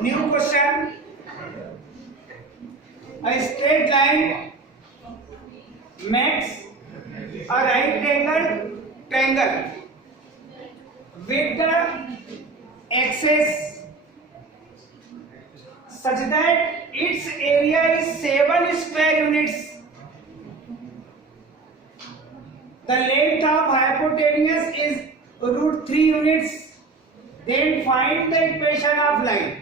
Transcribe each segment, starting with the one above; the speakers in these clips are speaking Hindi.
New question. A straight line makes a right angle triangle with the axis such that its area is 7 square units. The length of hypotenuse is √3 units. Then find the equation of line.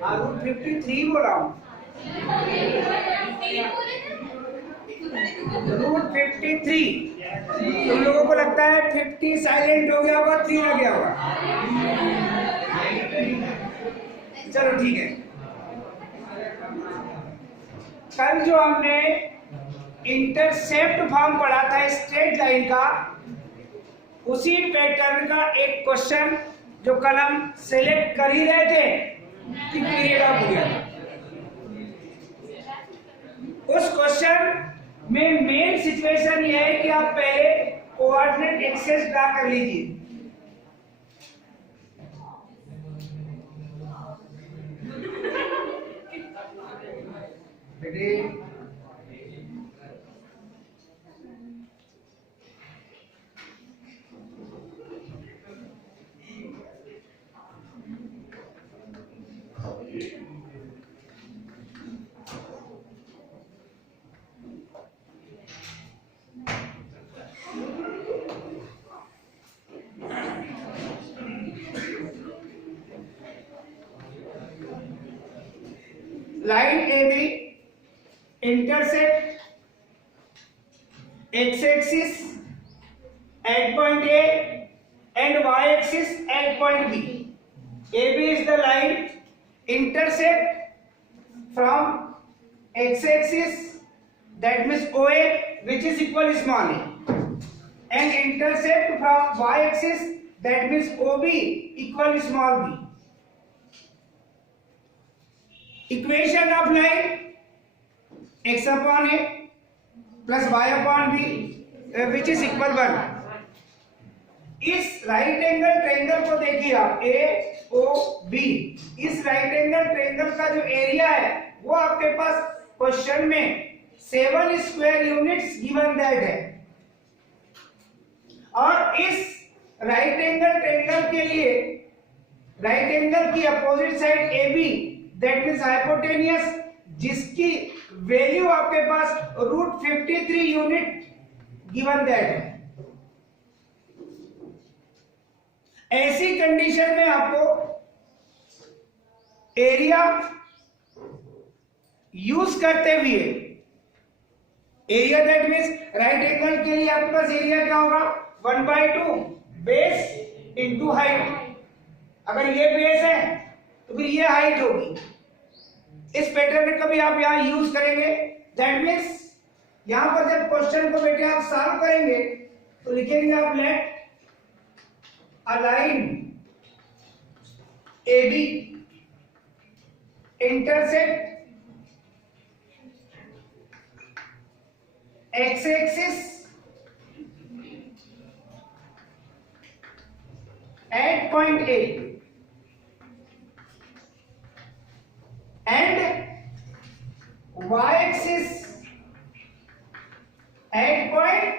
√53 बोल रहा हूँ। √53। तुम लोगों को लगता है 50 साइलेंट हो गया होगा, 3 लग गया होगा। चलो ठीक है। कल जो हमने इंटरसेप्ट फॉर्म पढ़ा था स्ट्रेट लाइन का, उसी पैटर्न का एक क्वेश्चन जो कल हम सिलेक्ट कर ही रहे थे कि पीरियड ऑफ हो गया। उस क्वेश्चन में मेन सिचुएशन यह है कि आप पहले कोऑर्डिनेट एक्सेस ड्रा कर लीजिए। बेटे line AB intersect x-axis at point A and y-axis at point B. AB is the line intersect from x-axis, that means OA, which is equal to small a, and intersect from y-axis, that means OB equal to small b. Equation of line x upon a plus y upon b which is equal 1. इस राइट एंगल ट्रायंगल को देखिए आप AOB, इस राइट एंगल ट्रायंगल का जो एरिया है वो आपके पास क्वेश्चन में 7 स्क्वायर यूनिट्स गिवन दैट है, और इस राइट एंगल ट्रायंगल के लिए राइट एंगल की opposite side AB, that means hypotenuse, जिसकी वैल्यू आपके पास √53 यूनिट गिवन दैट है। ऐसी कंडीशन में आपको एरिया यूज करते हुए, area that means right angle के लिए आपके पास एरिया क्या होगा, 1/2 बेस इंटू हाइट। अगर ये बेस है तो फिर ये हाइट होगी। इस पैटर्न का भी आप यहां यूज करेंगे। दैट मींस यहां पर जब क्वेश्चन को बेटे आप सॉल्व करेंगे तो लिखेंगे आप late a line AB intersect x-axis at point A and y-axis at point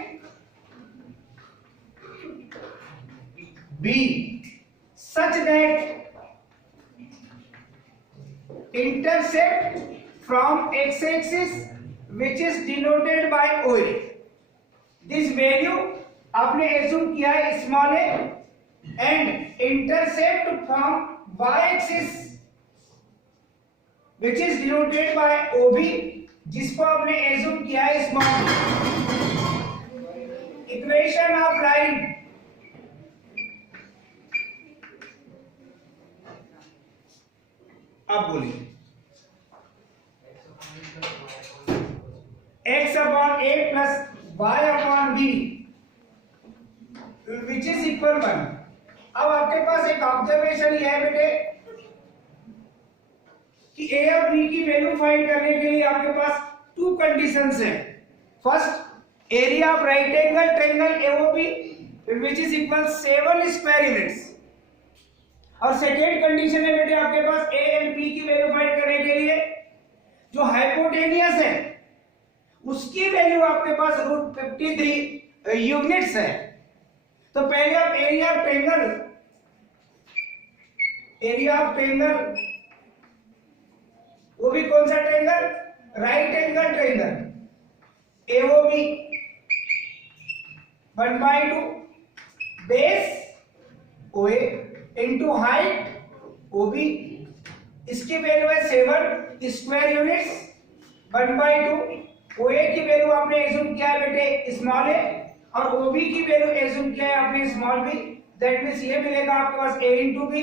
B, such that intercept from x-axis which is denoted by OA, this value आपने assume किया है small a, and intercept from y-axis which is denoted by OB, जिसको आपने assume किया है small b. Equation of line अब बोलिए, x upon a plus y upon b which is equal 1. अब आपके पास एक ऑब्जर्वेशन ये है बेटे कि a और b की वैल्यू फाइंड करने के लिए आपके पास 2 कंडीशंस हैं। First, area of right angle triangle AOB which is equal 7 square units. और सेकेंड कंडीशन है बेटे आपके पास ए एंड बी की वैल्यू फाइंड करने के लिए जो हाइपोटेनियस है उसकी वैल्यू आपके पास √53 यूनिट्स है। तो पहले आप एरिया ऑफ ट्रायंगल वो भी कौन सा triangle, right angle triangle AOB 1/2 base ओए इनटू हाइट ओबी, इसकी वैल्यू है 7 स्क्वायर यूनिट्स 1/2। ओए की वैल्यू आपने एज्यूम किया है बेटे स्मॉल ए और ओबी की वैल्यू एज्यूम किया है आपने स्मॉल बी। दैट मींस ये मिलेगा आपके पास a into b.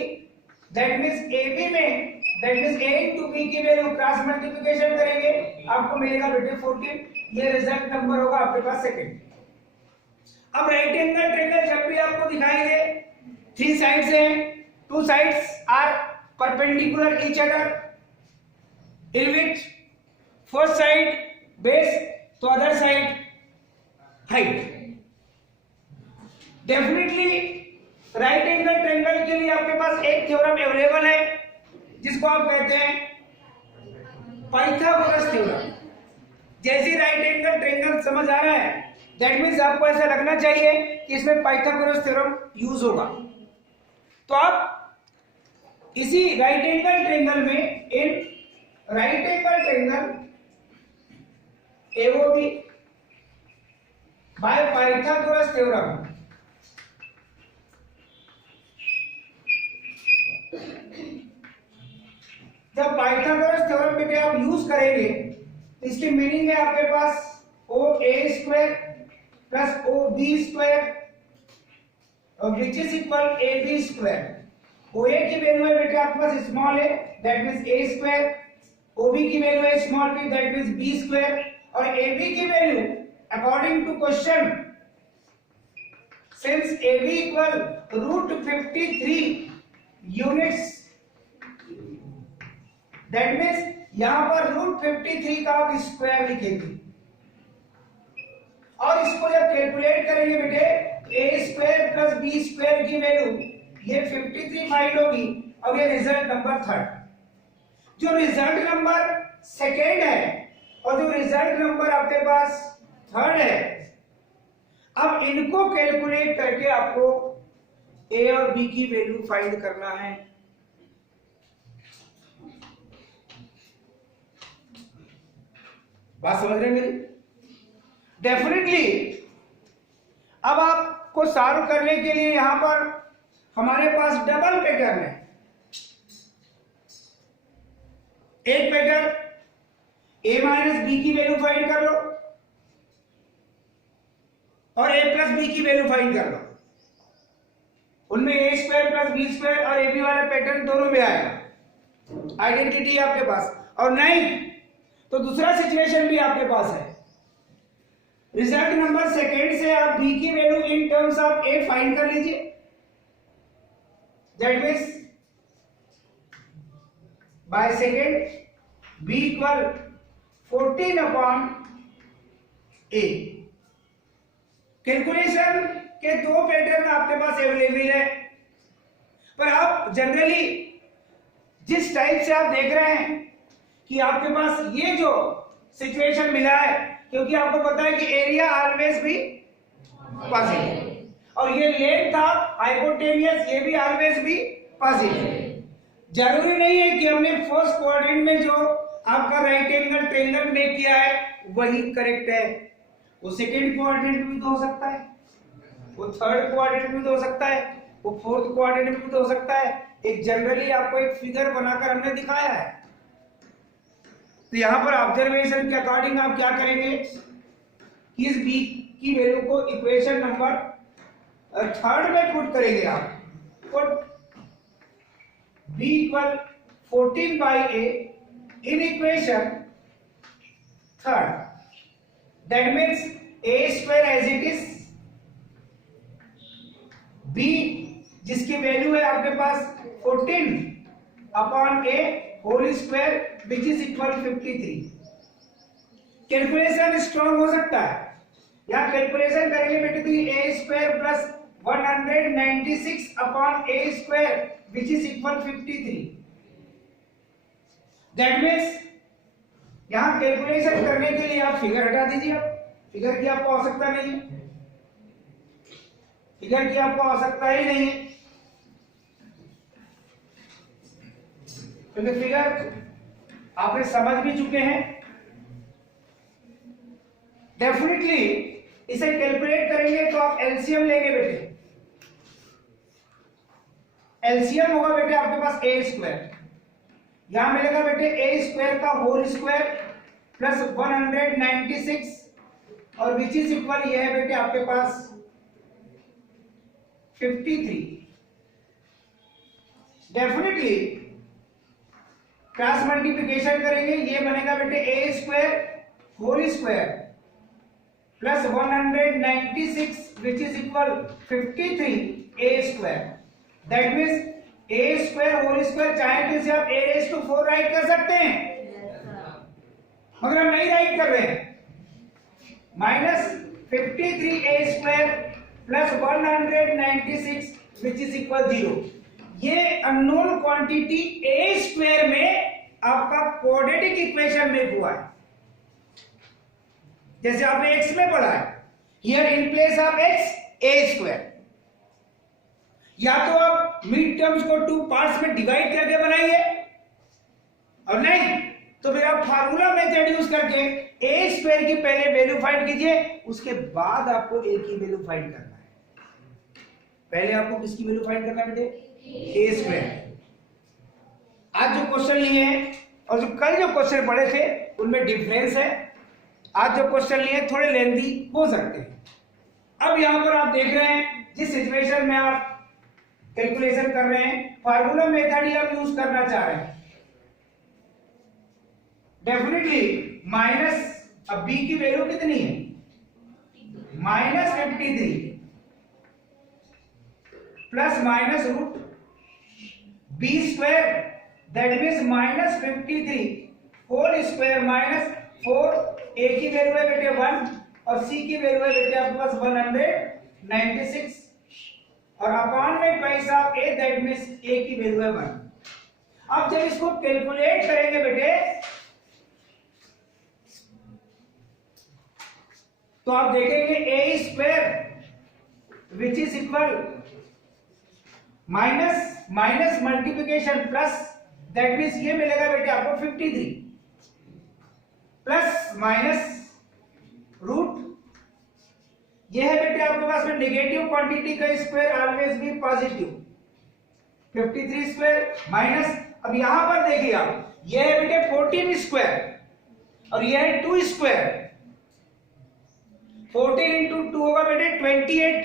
That means AB में that means a into b की वैल्यू क्रॉस मल्टीप्लिकेशन करेंगे आपको मिलेगा बेटे 14। ये रिजल्ट नंबर होगा आपके पास सेकंड। अब राइट एंगल ट्रायंगल जब भी आपको दिखाई दे 3 साइड्स हैं, 2 sides are perpendicular each other in which first side base तो other side height। Definitely right angle triangle के लिए आपके पास एक थ्योरम अवेलेबल है जिसको आप कहते हैं पाइथागोरस थ्योरम। जैसे राइट एंगल ट्रायंगल समझ आ रहा है दैट मींस आपको ऐसा लगना चाहिए कि इसमें पाइथागोरस थ्योरम यूज होगा। तो आप इसी राइट एंगल ट्रायंगल में in right angle triangle AOB by Pythagoras theorem जब पाइथागोरस थ्योरम बेटे आप यूज करेंगे तो इसकी मीनिंग है आपके पास OA² plus OB² which is equal AB²। OA की वैल्यू है बेटे आपके पास small a that means A², OB की वैल्यू है small b that means B² और AB की value according to question since AB equal √53 units that means यहां पर √53 का आप स्क्वायर लिखेंगे और इसको जब कैलकुलेट करेंगे बेटे A² प्लस B² की वैल्यू ये 53 फाइंड होगी और ये रिजल्ट नंबर 3। जो रिजल्ट नंबर सेकेंड है और जो रिजल्ट नंबर आपके पास 3rd है, अब इनको कैलकुलेट करके आपको A और B की वैल्यू फाइंड करना है। बात समझ रहे हैं मेरी? डेफिनेटली अब आपको सॉल्व करने के लिए यहां पर हमारे पास डबल पैटर्न है। एक पैटर्न A माइनस बी की वैल्यू फाइंड कर लो और A प्लस बी की वैल्यू फाइंड कर लो। उनमें A² प्लस B² और AB वाला पैटर्न दोनों में आएगा, आइडेंटिटी आपके पास। और नहीं तो दूसरा सिचुएशन भी आपके पास है। रिजल्ट नंबर सेकेंड से आप B की value in terms of A find कर लीजिए। That means by second B equal 14 upon A। Calculation के 2 पैटर्न आपके पास अवेलेबल है, पर आप जनरली जिस टाइप से आप देख रहे हैं कि आपके पास ये जो सिचुएशन मिला है, क्योंकि आपको पता है कि एरिया ऑलवेज भी पॉजिटिव और ये लेंथ ऑफ हाइपोटेनियस ये भी ऑलवेज भी पॉजिटिव। जरूरी नहीं है कि हमने फर्स्ट कोऑर्डिनेट में जो आपका राइट एंगल ट्रायंगल मेक किया है वही करेक्ट है, वो सेकंड कोऑर्डिनेट में भी तो हो सकता है, वो थर्ड कोऑर्डिनेट में भी तो हो सकता है, वो फोर्थ कोऑर्डिनेट में भी तो हो सकता है। एक जनरली आपको एक फिगर बनाकर हमने दिखाया है। तो यहां पर ऑब्जर्वेशन के अकॉर्डिंग आप क्या करेंगे कि इस b की वैल्यू को इक्वेशन नंबर 3rd में पुट करेंगे। आप put b equal 14/a in equation 3rd that means A² as it is, b जिसकी वैल्यू है आपके पास 14 upon a whole square which is equal 53। Calculation strong हो सकता है यहाँ कैलकुलेशन करेंगे बेटे तो a square plus 196 upon a square which is equal 53। That means यहाँ कैलकुलेशन करने के लिए आप फिगर हटा दीजिए। आप फिगर की आपको आवश्यकता नहीं है, फिगर की आपको आवश्यकता ही नहीं है, क्योंकि फिगर आपने समझ भी चुके हैं। डेफिनेटली इसे कैलकुलेट करेंगे तो आप एलसीएम लेंगे बेटे। एलसीएम होगा बेटे आपके पास ए स्क्वायर, यहां मिलेगा बेटे ए स्क्वायर का होल स्क्वायर प्लस 196 और विच इज इक्वल ये है बेटे आपके पास 53। डेफिनेटली क्रॉस मल्टीप्लिकेशन करेंगे, ये बनेगा बेटे a square whole square plus 196 which is equal 53 a square. That means a square whole square चाहे तो इसे आप a रेज़ टू 4 राइट कर सकते हैं, मगर हम नहीं राइट कर रहे हैं। Minus 53 a square plus 196 which is equal 0। ये अननोन क्वांटिटी ए स्क्वायर में आपका क्वाड्रेटिक इक्वेशन में हुआ है, जैसे आपने एक्स में पढ़ा है। Here in place of x A square. या तो आप मिड टर्म्स को 2 पार्ट्स में डिवाइड करके बनाइए, और नहीं तो फिर आप फार्मूला मेथड यूज करके ए स्क्वायर की पहले वैल्यू फाइंड कीजिए, उसके बाद आपको ए की वैल्यू फाइंड करना है। पहले आपको किसकी वैल्यू फाइंड करना है बेटे? A square. आज जो क्वेश्चन लिए हैं और जो कल जो क्वेश्चन पढ़े थे उनमें डिफरेंस है। आज जो क्वेश्चन लिए थोड़े लेंथी हो सकते हैं। अब यहां पर आप देख रहे हैं जिस सिचुएशन में आप कैलकुलेशन कर रहे हैं फार्मूला मेथड ही आप यूज करना चाह रहे हैं। डेफिनेटली माइनस, अब बी की वैल्यू कितनी है? Minus 53 plus minus root b square that means minus 53 whole square minus 4। A की वैल्यू है बेटे 1 और सी की वैल्यू है बेटे आपके पास 196 और अपॉन में twice of a that means a की वैल्यू है 1। अब जब इसको कैलकुलेट करेंगे बेटे तो आप देखेंगे a square which is equal minus minus multiplication plus that means ये मिलेगा बेटे आपको 53 प्लस माइनस रूट ये है बेटे आपके पास में नेगेटिव क्वांटिटी का स्क्वायर ऑलवेज भी पॉजिटिव 53 स्क्वायर माइनस, अब यहां पर देखिए आप ये है बेटे 14 स्क्वायर और ये है 2 स्क्वायर। 14 इंटू 2 होगा बेटे 28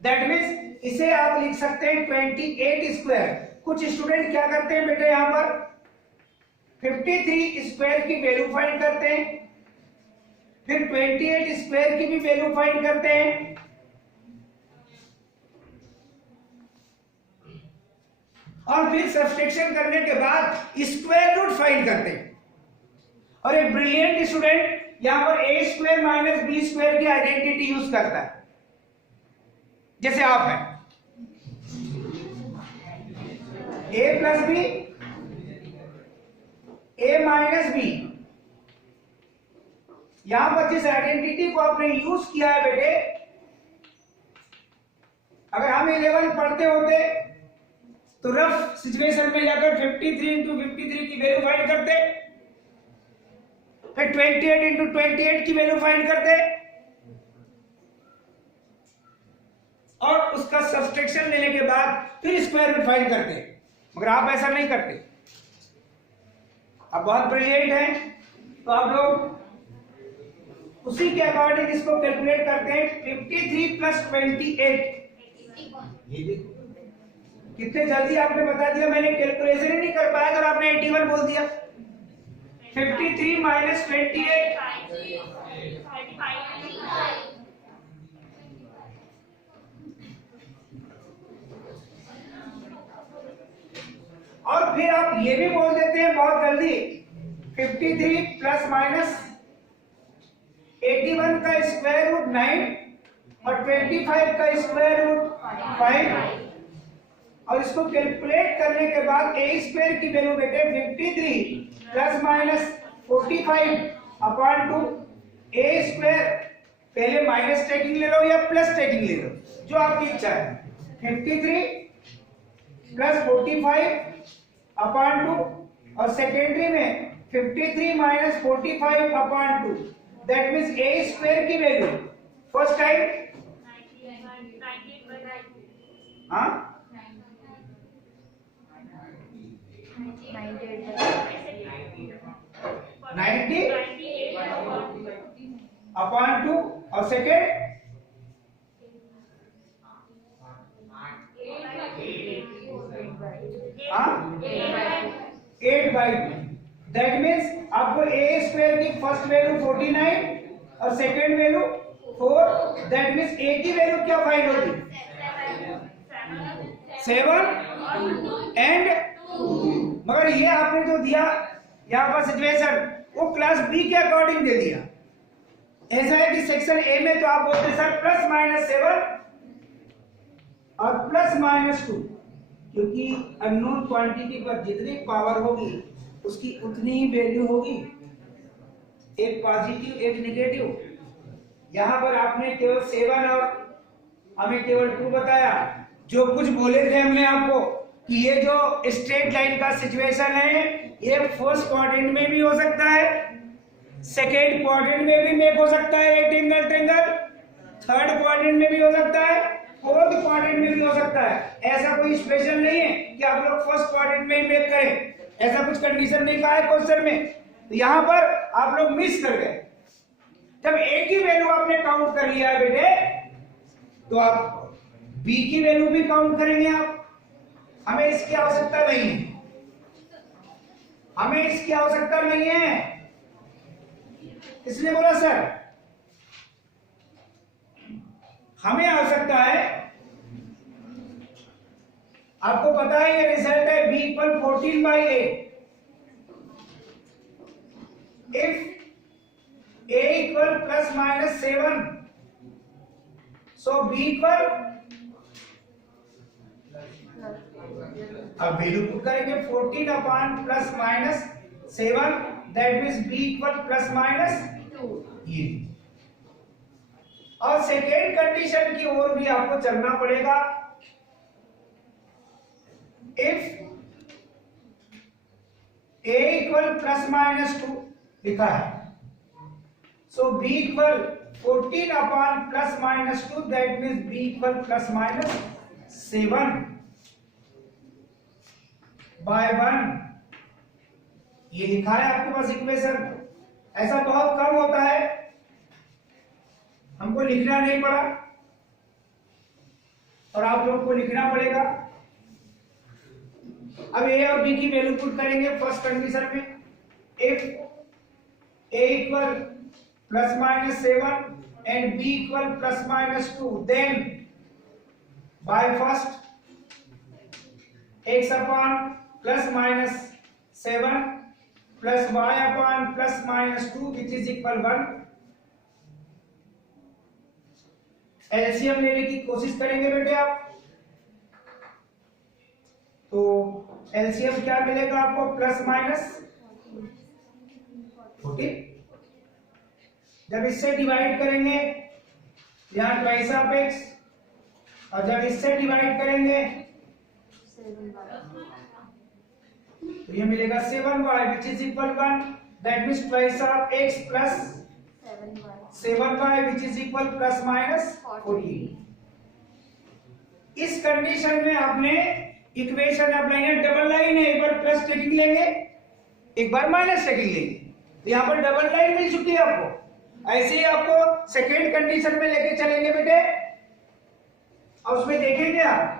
दैट मीन्स इसे आप लिख सकते हैं 28 स्क्वायर। कुछ स्टूडेंट क्या करते हैं बेटे यहां पर 53 स्क्वायर की वैल्यू फाइंड करते हैं, फिर 28 स्क्वायर की भी वैल्यू फाइंड करते हैं और फिर सब्सट्रैक्शन करने के बाद स्क्वायर रूट फाइंड करते हैं। और एक ब्रिलियंट स्टूडेंट यहां पर ए स्क्वायर माइनस बी स्क्वायर की आइडेंटिटी यूज करता है, जैसे आप हैं ए प्लस बी ए माइनस बी। यहां पर जिस आइडेंटिटी को आपने यूज किया है बेटे, अगर हम 11 पढ़ते होते तो रफ सिचुएशन में जाकर 53 इंटू 53 की वैल्यू फाइंड करते, फिर 28 इंटू 28 की वैल्यू फाइंड करते और उसका सब्सट्रैक्शन लेने के बाद फिर स्क्वायर रूट फाइंड करते। मगर आप ऐसा नहीं करते, आप बहुत ब्रिलियंट हैं तो आप लोग उसी के अकॉर्डिंग इसको कैलकुलेट करते हैं। 53 प्लस 28 ये देखो कितने जल्दी आपने बता दिया, मैंने कैलकुलेशन ही नहीं कर पाया और आपने 81 बोल दिया। 53 माइनस 28 और फिर आप ये भी बोल देते हैं बहुत जल्दी 53 प्लस माइनस 80 81 का स्क्वायर रूट 9 और 25 का स्क्वायर रूट 5, और इसको कैलकुलेट करने के बाद ए स्क्वायर की वैल्यू बेटे 53 प्लस माइनस 45 अपॉन 2 ए स्क्वायर, पहले माइनस टेकिंग ले लो या प्लस टेकिंग ले लो, जो आपकी इच्छा है। 53 प्लस 45 अपॉन 2, और सेकेंडरी में 53 minus 45 upon 2, that means a square की वैल्यू फर्स्ट टाइम हाँ 90 अपॉन 2, और सेकेंड 8/2, दैट मीन्स आपको ए स्क्वायर की फर्स्ट वैल्यू 49 और second value 4, that means a की वैल्यू क्या फाइंड होगी 7 एंड 2, मगर ये आपने जो दिया यहाँ पर सिचुएशन वो क्लास बी के अकॉर्डिंग दे दिया। ऐसा है कि सेक्शन ए में तो आप बोलते सर प्लस माइनस 7 और प्लस माइनस 2, क्योंकि अननोन क्वांटिटी पर जितनी पावर होगी उसकी उतनी ही वैल्यू होगी, एक पॉजिटिव एक नेगेटिव। यहां पर आपने केवल 7 और हमें केवल 2 बताया। जो कुछ बोले थे हमने आपको कि ये जो स्ट्रेट लाइन का सिचुएशन है ये फर्स्ट क्वाड्रेंट में भी हो सकता है, सेकेंड क्वाड्रेंट में भी मेक हो सकता है रेक्टेंगल ट्रायंगल, थर्ड क्वाड्रेंट में भी हो सकता है, फोर्थ क्वाड्रेंट में भी हो सकता है। ऐसा कोई स्पेशल नहीं है कि आप लोग फर्स्ट क्वाड्रेंट में ही मेक करें, ऐसा कुछ कंडीशन नहीं कहा है क्वेश्चन में। तो यहां पर आप लोग मिस कर गए। जब ए की वैल्यू आपने काउंट कर लिया है बेटे, तो आप बी की वैल्यू भी काउंट करेंगे आप। हमें इसकी आवश्यकता नहीं है, हमें इसकी आवश्यकता नहीं है। इसने बोला सर हमें आवश्यकता है, आपको पता है ये रिजल्ट है b equal 14/8। If a equal plus minus 7, so b equal, अब वैल्यू पुट करेंगे 14 upon plus minus 7, that means b equal plus minus 2। ये और सेकेंड कंडीशन की ओर भी आपको चलना पड़ेगा। If a equal plus minus 2 लिखा है, सो b equal 14 upon plus minus 2, that means b equal plus minus 7/1, ये लिखा है आपके पास इक्वेशन। ऐसा बहुत कम होता है, हमको लिखना नहीं पड़ा और आप लोगों को लिखना पड़ेगा। अब ए और बी की वैल्यू पुट करेंगे फर्स्ट कंडीशन में। If a equal plus minus 7 and b equal plus minus 2, then by first x upon plus minus 7 plus y upon plus minus 2 which is equal 1। LCM लेने की कोशिश करेंगे बेटे आप, तो एलसीएम क्या मिलेगा आपको, प्लस माइनस 14। जब इससे डिवाइड करेंगे यहां ट्वाइस ऑफ एक्स, और जब इससे डिवाइड करेंगे तो ये मिलेगा 7y which is equal 1, that means twice of x plus 7y which is equal plus minus 14। इस कंडीशन में आपने इक्वेशन अप्लाई है, डबल लाइन है, एक बार प्लस टेकिंग लेंगे एक बार माइनस टेकिंग लेंगे, यहाँ पर डबल लाइन मिल चुकी है आपको। ऐसे ही आपको सेकेंड कंडीशन में लेके चलेंगे बेटे, और उसमें देखेंगे आप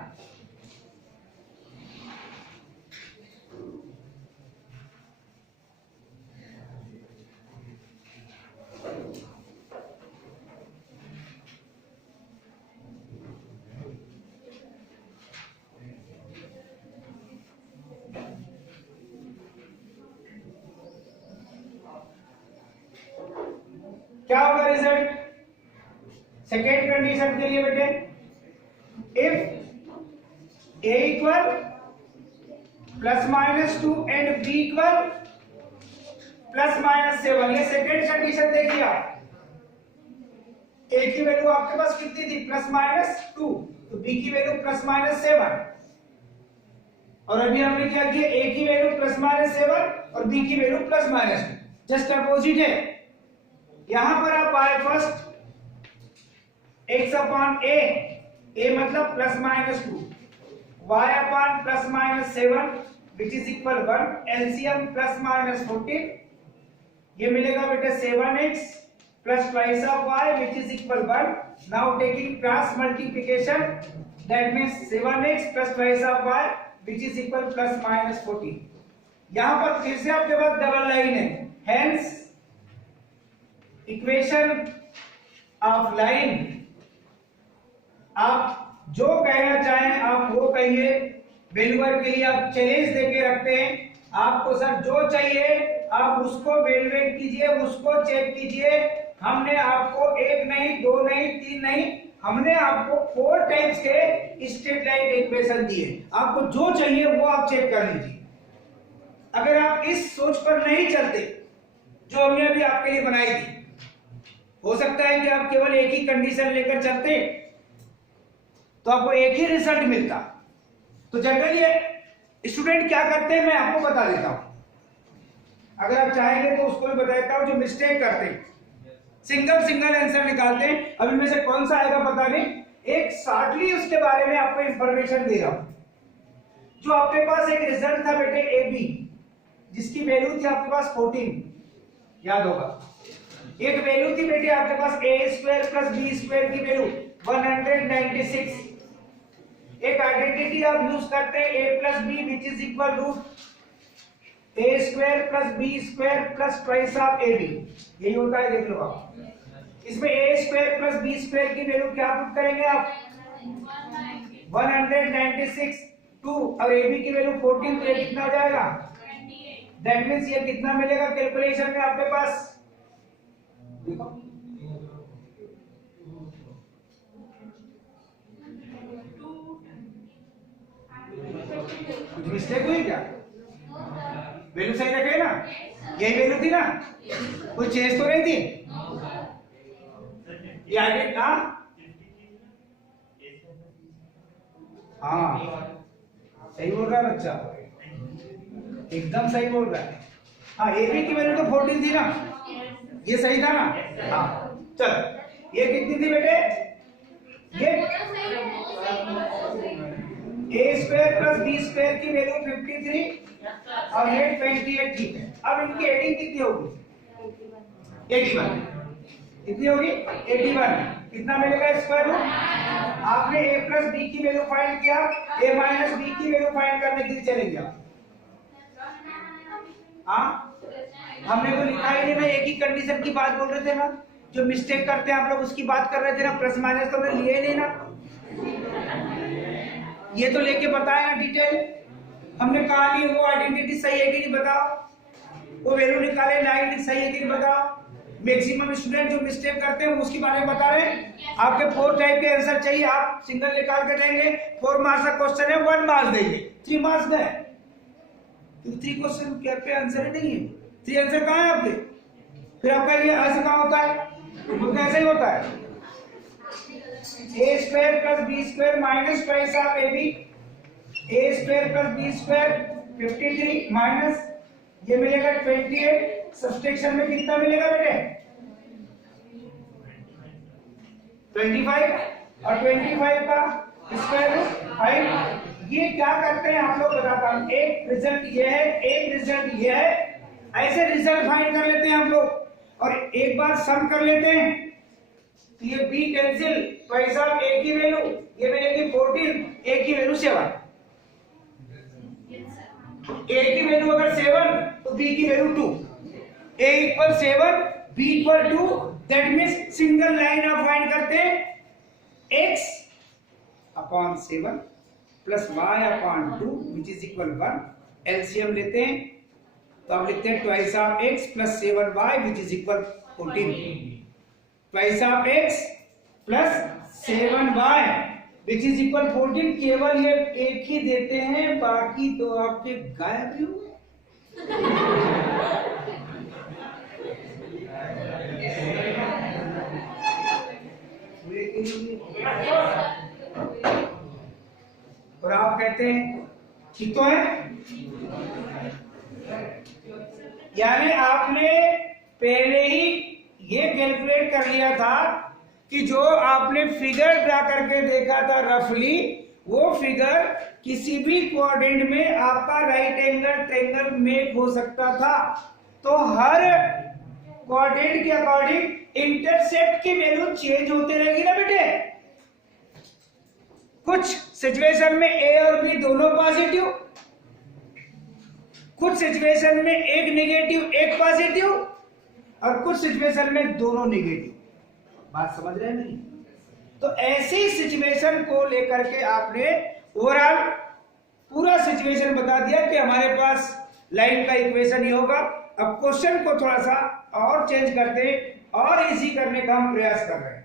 क्या होगा रिजल्ट सेकेंड कंडीशन के लिए बेटे? If a equal ±2 and b equal ±7, ये सेकेंड कंडीशन देखिए आप। ए की वैल्यू आपके पास कितनी थी? ±2, तो बी की वैल्यू ±7, और अभी हमने क्या किया? ए की वैल्यू ±7 और बी की वैल्यू ±2, जस्ट अपोजिट है। यहां पर आप आए फर्स्ट x अपॉन a मतलब ±2, y upon ±7 which is equal 1, LCM ±14, ये मिलेगा बेटे 7x plus twice of y which is equal 1। Now taking cross multiplication, that means 7x plus twice of y which is equal ±14। यहां पर फिर से आपके पास डबल लाइन है, हेंस इक्वेशन ऑफ लाइन, आप जो कहना चाहें आप वो कहिए। वैल्यूअर के लिए आप चैलेंज देके रखते हैं, आपको सर जो चाहिए आप उसको वैल्यूएट कीजिए, उसको चेक कीजिए। हमने आपको 1 नहीं 2 नहीं 3 नहीं, हमने आपको 4 टाइप्स के स्ट्रेट लाइन इक्वेशन दिए, आपको जो चाहिए वो आप चेक कर लीजिए। अगर आप इस सोच पर नहीं चलते जो हमने अभी आपके लिए बनाई थी, हो सकता है कि आप केवल एक ही कंडीशन लेकर चलते तो आपको एक ही रिजल्ट मिलता। तो जनरली स्टूडेंट क्या करते हैं मैं आपको बता देता हूं, अगर आप चाहेंगे तो उसको भी बता देता हूं। जो मिस्टेक करते हैं सिंगल आंसर निकालते हैं, अब इनमें से कौन सा आएगा पता नहीं, एक शॉर्टली उसके बारे में आपको इंफॉर्मेशन दे रहा हूं। जो आपके पास एक रिजल्ट था बेटे ए बी, जिसकी वैल्यू थी आपके पास 14, याद होगा। एक वैल्यू थी बेटे आपके पास a² प्लस b² की वैल्यू 196। एक आइडेंटिटी आप यूज करते हैं a plus b which is equal root a² plus b² plus twice of ab, यही होता है, देख लो आप। इसमें a² प्लस b² की वैल्यू क्या पुट करेंगे आप? 196 2 और ab की वैल्यू 14, तो ये कितना हो जाएगा? दैट मींस ये कितना मिलेगा कैलकुलेशन में आपके पास? देखो कुछ मिस्टेक हुई क्या? वैल्यू सही रखे ना, यही वैल्यू थी ना, कोई चेंज तो नहीं थी। ये आगे हाँ सही बोल रहा है बच्चा, एकदम सही बोल रहा है। हाँ ए बी की वैल्यू तो 14 थी ना, ये सही था ना? हाँ चल, ये कितनी थी बेटे? ये a² प्लस b² की वैल्यू 53 और ये 28 थी। अब इनकी एडिंग कितनी होगी? 81। कितनी होगी? 81। कितना मिलेगा स्क्वायर रूट? आपने a प्लस b की वैल्यू फाइंड किया, a माइनस b की वैल्यू फाइंड करने के लिए चलेंगे आप। हाँ हमने तो लिखा ही नहीं ना, एक ही कंडीशन की बात बोल रहे थे ना। जो मिस्टेक करते हैं आप लोग उसकी बात कर रहे थे ना, प्लस माइनस तो हमने लिए नहीं ना, ये तो लेके बताया ना डिटेल। हमने कहा ली वो आइडेंटिटी सही है कि नहीं बताओ, वो वैल्यू निकाले लाइन सही है कि नहीं बताओ। मैक्सिमम स्टूडेंट जो मिस्टेक करते हैं उसके बारे में बता रहे हैं। आपके 4 टाइप के आंसर चाहिए, आप सिंगल निकाल के देंगे, 4 मार्क्स का क्वेश्चन है 1 मार्क्स देंगे, 3 मार्क्स गए। 3 क्वेश्चन क्या पे आंसर ही नहीं है, 3 आंसर कहाँ है आपके? फिर आपका ये ऐसे कहाँ होता है? वो कैसे ही होता है? a² plus b² minus twice of ab, a² plus b² 53 minus ये मिलेगा 28। सब्सट्रैक्शन में कितना मिलेगा बेटे? 25 और 25 का स्क्वायर रूट 5। ये क्या करते हैं आप लोग बताता हूं। एक रिजल्ट ये है, एक रिजल्ट ये है, ऐसे रिजल्ट फाइंड कर लेते हैं हम लोग और एक बार सम कर लेते हैं। तो ये b cancel, twice of a की वैल्यू ये मिलेगी 14, a की वैल्यू 7। a की वैल्यू अगर 7 तो b की value 2। a equal 7, b equal 2, that means single line आप फाइंड करते हैं x upon 7 plus y upon 2 which is equal 1। LCM लेते हैं तो आप लिखते हैं twice of x plus 7y which is equal 14। Twice of x plus 7y which is equal 14। केवल ये एक ही देते हैं, बाकी तो आपके गायब ही हुए। और आप कहते हैं ठीक तो है, यानी आपने पहले ही ये कैलकुलेट कर लिया था कि जो आपने फिगर ड्रा करके देखा था रफली, वो फिगर किसी भी क्वाड्रेंट में आपका राइट एंगल ट्रायंगल मेक हो सकता था। तो हर क्वाड्रेंट के अकॉर्डिंग इंटरसेप्ट की वैल्यू चेंज होते रहेगी ना बेटे। कुछ सिचुएशन में ए और बी दोनों पॉजिटिव, कुछ सिचुएशन में एक नेगेटिव एक पॉजिटिव, और कुछ सिचुएशन में दोनों नेगेटिव। बात समझ रहे हैं मेरी? तो ऐसी सिचुएशन को लेकर के आपने ओवरऑल पूरा सिचुएशन बता दिया कि हमारे पास लाइन का इक्वेशन ही होगा। अब क्वेश्चन को थोड़ा सा और चेंज करते और इजी करने का हम प्रयास कर रहे हैं।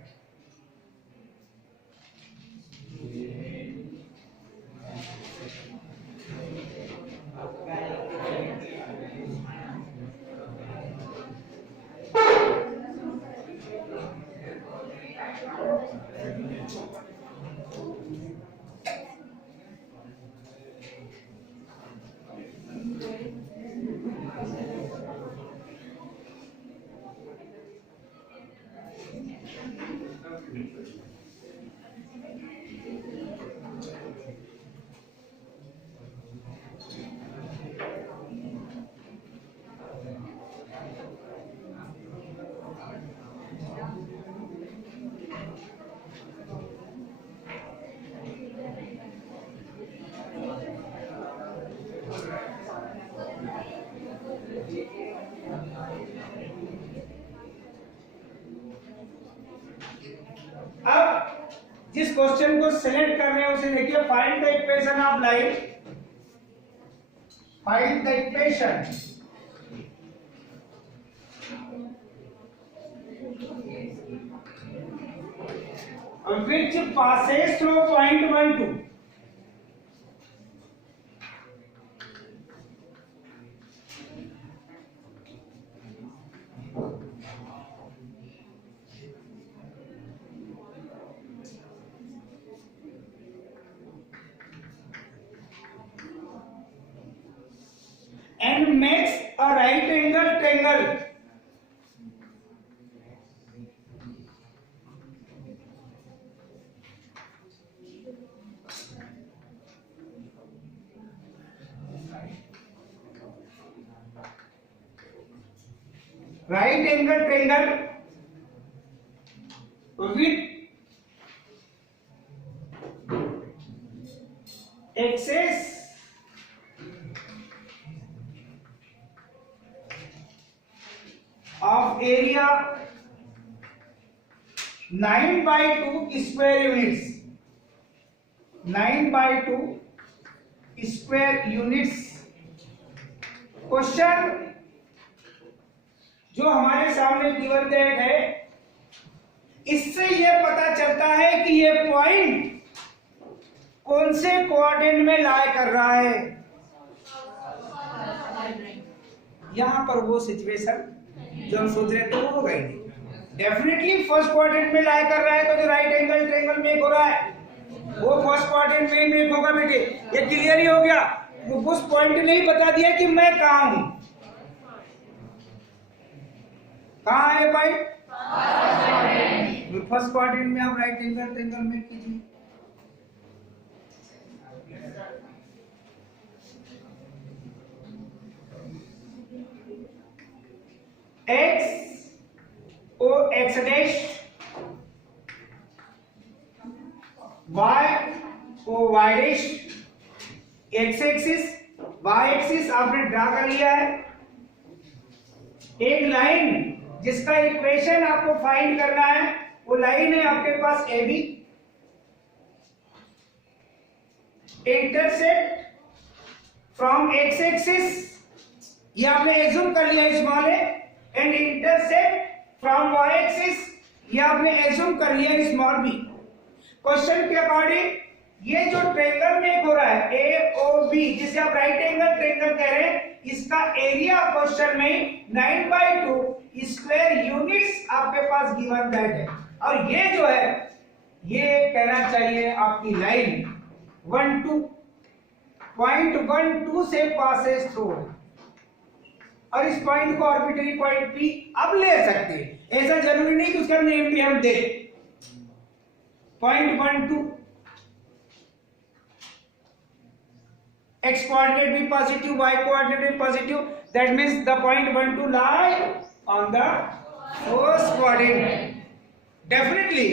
अब जिस क्वेश्चन को सिलेक्ट कर रहे हैं उसे देखिए, find the equation of line, find the equation which passes through point 1 2। and makes a right angle triangle। right angle triangle with axis of area 9/2 square units, 9/2 square units। Question जो हमारे सामने गिवन दैट है, इससे यह पता चलता है कि ये पॉइंट कौन से क्वाड्रेंट में लाई कर रहा है। यहां पर वो सिचुएशन जो हम सोच रहे थे वो हो गई। डेफिनेटली फर्स्ट क्वाड्रेंट में लाई कर रहा है, तो जो राइट एंगल ट्रायंगल मेक हो रहा है वो फर्स्ट क्वाड्रेंट में मेक होगा बेटे। ये क्लियर ही हो गया। वो उस पॉइंट ने ही बता दिया कि मैं कहां हूं। कहां है भाई? फर्स्ट क्वाड्रेंट में आप राइट एंगल ट्रायंगल मेक कीजिए। x o x dash, y o y dash, x axis y axis आपने ड्रा कर लिया है। एक लाइन जिसका इक्वेशन आपको फाइंड करना है, वो लाइन है आपके पास a b. Intersect from x axis, ये आपने एज्यूम कर लिया small a, and intersect from y axis, ये आपने एज्यूम कर लिया स्मॉल बी। क्वेश्चन के अकॉर्डिंग ये जो ट्रायंगल में हो रहा है ए ओ बी, जिसे आप राइट एंगल ट्रायंगल कह रहे हैं, इसका एरिया क्वेश्चन में 9/2 स्क्वायर यूनिट्स आपके पास गिवन दैट है। और ये जो है ये कहना चाहिए आपकी लाइन 1.12 से पासेस थ्रू, और इस पॉइंट को आर्बिट्ररी पॉइंट पी अब ले सकते हैं। ऐसा जरूरी नहीं कि उसका नेम भी हम दे 0.12, x coordinate be positive, y coordinate be positive, that means the point 1 lie on the first coordinate definitely।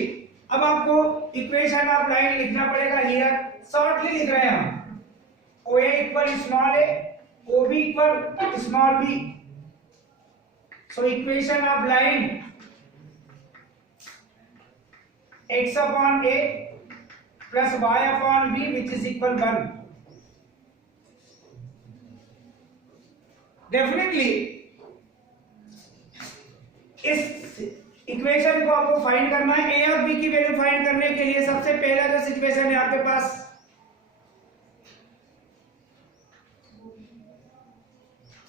अब आपको इक्वेशन ऑफ लाइन लिखना पड़ेगा, हियर शॉर्टली लिख रहे हैं हम, OA equal small a, OB equal small b। So equation of line x upon a plus y upon b which is equal 1। Definitely इस इक्वेशन को आपको फाइंड करना है। ए और बी की वैल्यू फाइंड करने के लिए सबसे पहला जो सिचुएशन है आपके पास,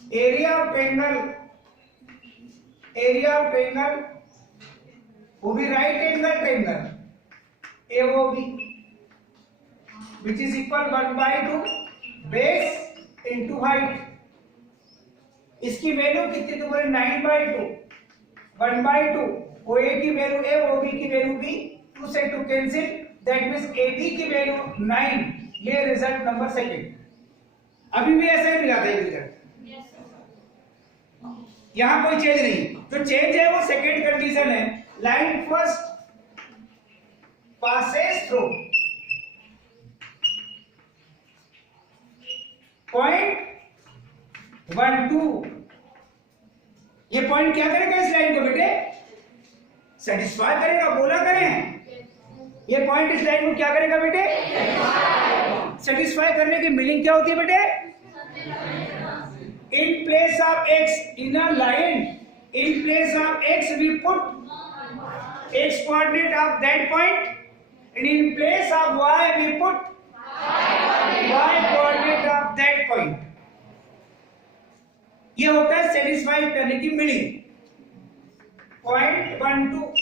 एरिया ऑफ ट्रायंगल वो भी right angle triangle AOB which is equal 1/2 base into height. इसकी वैल्यू कितनी तो बोले 9/2, 1/2, OA की वैल्यू A, OB की वैल्यू B, 2 से 2 कैंसिल, दैट मींस AB की वैल्यू 9। ये रिजल्ट नंबर सेकंड। अभी भी ऐसा ही मिला था ये रिजल्ट, यहां कोई चेंज नहीं। जो चेंज है वो सेकंड कंडीशन है, line first passes through point 12। ये पॉइंट क्या करेगा इस लाइन को बेटे? सेटिस्फाई करेगा, बोला करें। ये पॉइंट इस लाइन को क्या करेगा बेटे? सेटिस्फाई करने की मीनिंग क्या होती है बेटे? In place of x, in a line, in place of x we put x coordinate of that point, and in place of y we put y coordinate of that point। ये होता है सेटिस्फाई करने की meaning. 0.12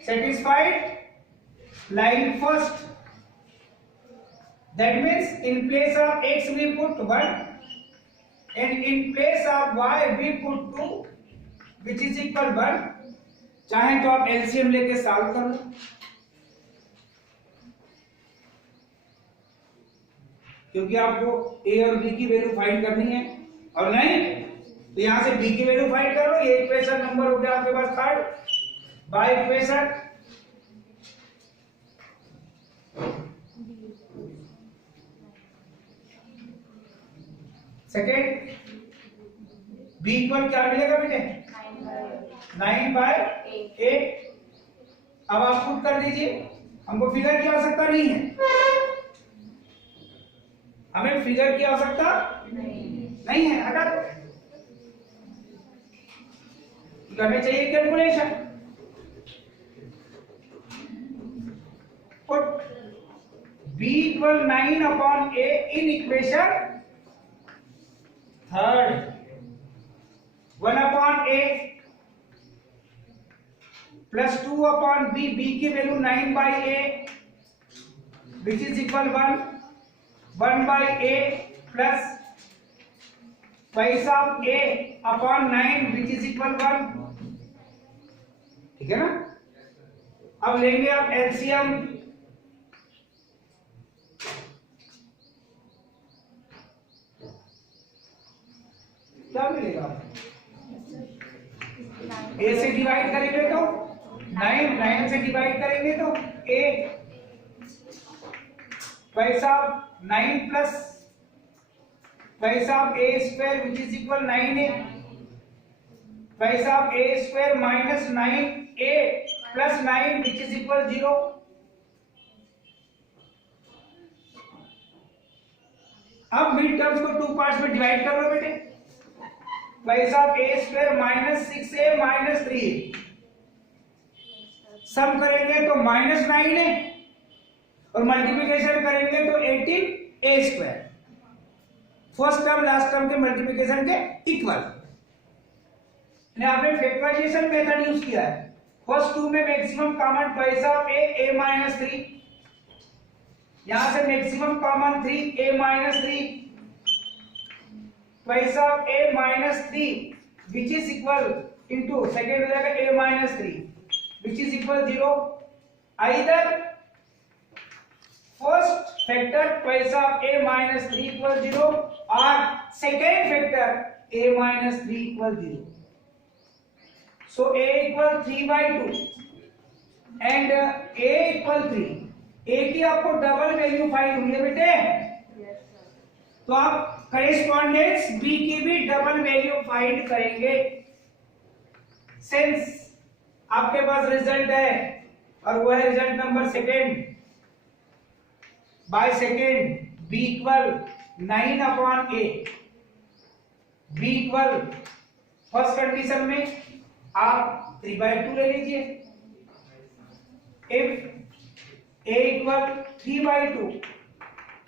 satisfied line first, that means in place of x we put 1 and in place of y we put 2 which is equal 1। चाहे तो आप एलसीएम लेके सॉल्व कर लो, क्योंकि आपको ए और बी की वैल्यू फाइंड करनी है, और नहीं तो यहां से बी की वैल्यू फाइंड करो। ये इक्वेशन नंबर हो गया आपके पास third by equation. Second b equal क्या मिलेगा बेटे? 9/8। अब आप पुट कर दीजिए, हमको फिगर की आवश्यकता नहीं है, हमें फिगर की आवश्यकता नहीं है, हटा दो। हमें चाहिए calculation. Put b equal 9/a in equation third, 1/a plus 2/b, b की value 9/a which is equal 1/a plus पैसा a upon 9 which is equal 1। ठीक है ना? अब लेंगे आप एलसीएम। क्या मिलेगा? a से डिवाइड करेंगे तो 9 से डिवाइड करेंगे तो a पैसा 9 प्लस पैसा a square which is equal 9a, पैसा a square minus 9a plus 9 which is equal 0। अब मिड टर्म्स को 2 पार्ट्स में डिवाइड कर लो बेटे। भाई साहब a square minus 6a minus 3a, sum करेंगे तो -9 है और मल्टीप्लिकेशन करेंगे तो 18a square. First term last term के मल्टीप्लिकेशन के इक्वल। आपने फैक्टराइजेशन मेथड यूज किया है। फर्स्ट टू में मैक्सिमम कॉमन पैसा a माइनस 3, यहां से मैक्सिमम कॉमन 3 a माइनस 3 पैसा a minus 3 which is equal into second हो जाएगा a minus 3 which is equal 0। Either first factor पैसा a माइनस 3 इक्वल 0 और second factor a minus 3 equal 0। So a equal 3/2 and a equal 3। a की आपको डबल वैल्यू फाइंड हुई है बेटे, तो आप करेस्पॉन्डेंस b की भी डबल वैल्यू फाइंड करेंगे। सिंस आपके पास रिजल्ट है और वो है result number second, by second b equal 9/a। b equal first condition में आप 3/2 ले लीजिए। If a equal 3/2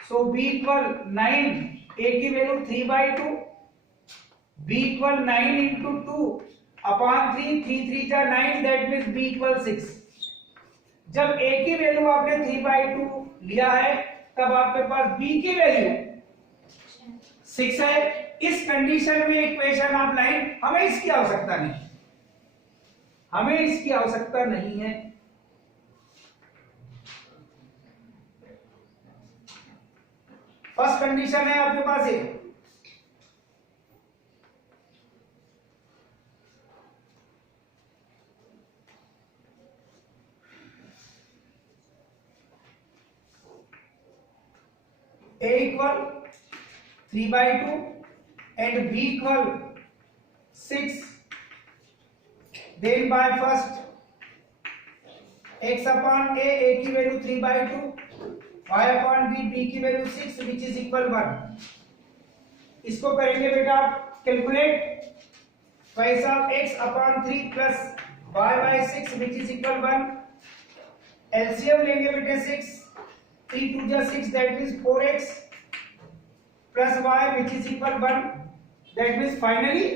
so b equal 9, a की value 3/2, b equal 9 into 2 upon 3, 3 3 जा 9, दैट मीन्स b इक्वल 6। जब a की वैल्यू आपने 3/2 लिया है तब आपके पास b की वैल्यू 6 है। इस कंडीशन में इक्वेशन ऑफ लाइन, हमें इसकी आवश्यकता नहीं, हमें इसकी आवश्यकता नहीं है। फर्स्ट कंडीशन है आपके पास ये, a equal 3/2 and b equal 6। Then by first x upon a की वैल्यू 3/2, y अपॉन b की वैल्यू 6 विच इज इक्वल 1। इसको करेंगे बेटा आप कैलकुलेट, पैसा x upon 3 plus y by 6 which is equal 1। LCM लेंगे बेटे 6, 3 2 जा 6 that means 4x plus y which is equal 1। That means finally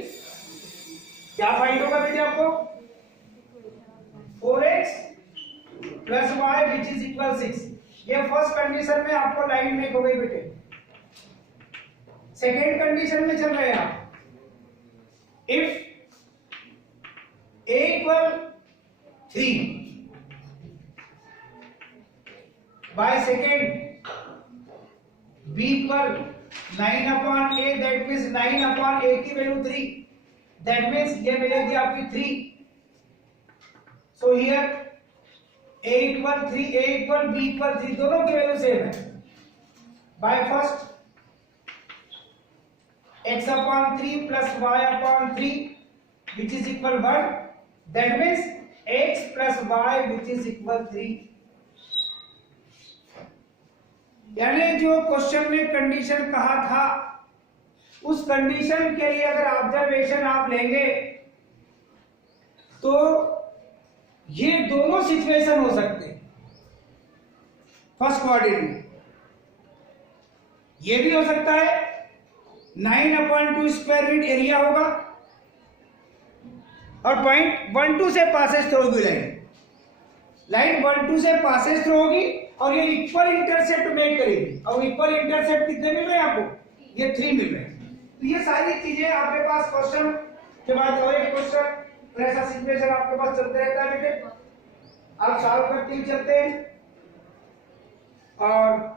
क्या फाइंड होगा बेटे आपको, 4x plus y which is equal 6। ये फर्स्ट कंडीशन में आपको लाइन मेक हो गई बेटे। सेकेंड कंडीशन में चल रहे हैं आप, if a equal 3 by second b equal 9/a, that means 9/a की वैल्यू 3, दैट मींस ये मिलेगी आपकी 3। So here a equal 3, a equal b equal 3, दोनों की वैल्यू सेम है। Bye first x upon 3 plus y upon 3 which is equal 1, that means x plus y which is equal 3। यानी जो क्वेश्चन में कंडीशन कहा था उस कंडीशन के लिए अगर ऑब्जर्वेशन आप लेंगे तो ये दोनों सिचुएशन हो सकते हैं। फर्स्ट क्वाड्रेंट में ये भी हो सकता है 9/2 स्क्वायर फीट एरिया होगा और पॉइंट 1 2 से पासेस थ्रू होगी, लाइन 1 2 से पासेस थ्रू होगी और ये इक्वल इंटरसेप्ट मेक करेगी। और इक्वल इंटरसेप्ट कितने मिल रहे हैं आपको, ये 3 मिल रहे हैं। तो ये सारी चीजें आपके पास क्वेश्चन के बाद और एक क्वेश्चन, ऐसा सिचुएशन आपके पास चलते रहता है बेटे, आप सॉल्व करते ही चलते हैं। और